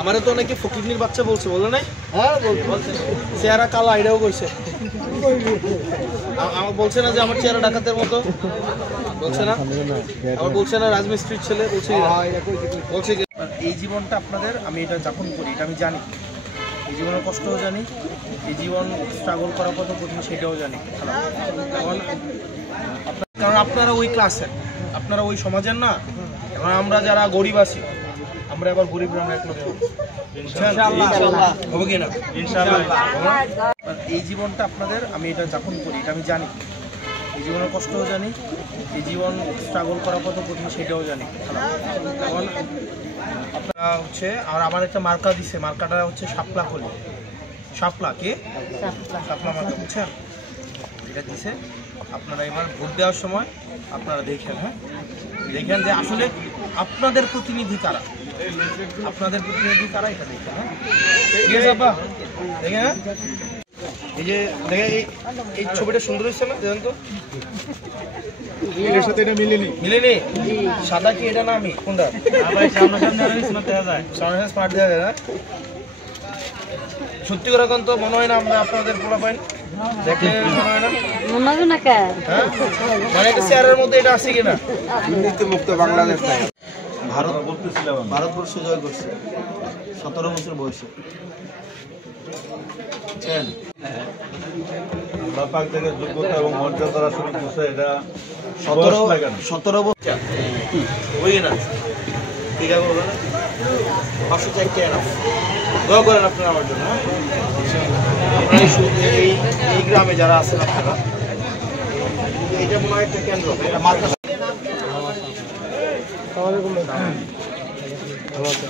আমারে তো অনেকে ফকিরনির বাচ্চা বলছে, বলে নাই? হ্যাঁ বলছে। চেহারা কালো, আইডাও কইছে। আমার বলছে না যে আমার চেহারা ডাকাতের মতো, বলছে না? আমার বলছে না রাজমিস্ত্রির ছেলে, বলছে বলছে এই জীবনটা আপনাদের, আমি এটা যাপন করি, এটা আমি জানি। এই জীবনের কষ্টও জানি, এই জীবন স্ট্রাগল করা কত কঠিন সেটাও জানি। কারণ আপনারা ওই ক্লাসের, আপনারা ওই সমাজের না। এখন আমরা যারা গরিব আছি, আমরা এবার গরিব রান্না এক লোক হবে কিনা ইনশাআল্লাহ। এই জীবনটা আপনাদের, আমি এটা যাপন করি, এটা আমি জানি। এই জীবনের কষ্টও জানি, এই জীবন স্ট্রাগল করা কত কঠিন সেটাও জানি। এখন আপনারা হচ্ছে, আর আমার একটা মার্কা দিছে, মার্কাটা হচ্ছে শাপলা কলি। শাপলা কে? শাপলা মার্কা, বুঝছেন? এটা দিছে। আপনারা এবার ভোট দেওয়ার সময় আপনারা দেখেন, হ্যাঁ দেখেন যে আসলে আপনাদের প্রতিনিধি কারা, আপনাদের প্রতিনিধি কারা, এটা দেখেন। হ্যাঁ ঠিক আছে আপা, দেখেন। হ্যাঁ এই যে দেখেন, এই ছবিটা সুন্দর হচ্ছে না? দেখেন তো, এটার সাথে এটা মিলেনি। মিলেনি? সাদা কি এটা না? আমি কোনটা? স্মার্ট দেওয়া যায় না? সত্যি করে এখন তো মনে হয় না আমরা আপনাদের পোলা পাইন দেখলে মনে হয় না? হ্যাঁ মানে একটা চেয়ারের মধ্যে এটা আছে কিনা? মুক্ত বাংলাদেশ ভারতবর্ষ জয় করছে 17 বছর বয়সে। যোগ্যতা এবং মর্যাদা শুরু করছে, এটা 17 বছর ওই না। ঠিক আছে, 500 চারটে দোয়া করেন আপনারা আমার জন্য। এই গ্রামে যারা আছেন আপনারা, এটা মনে হয় একটা কেন্দ্র, এটা মার্কা। ভালো আছে।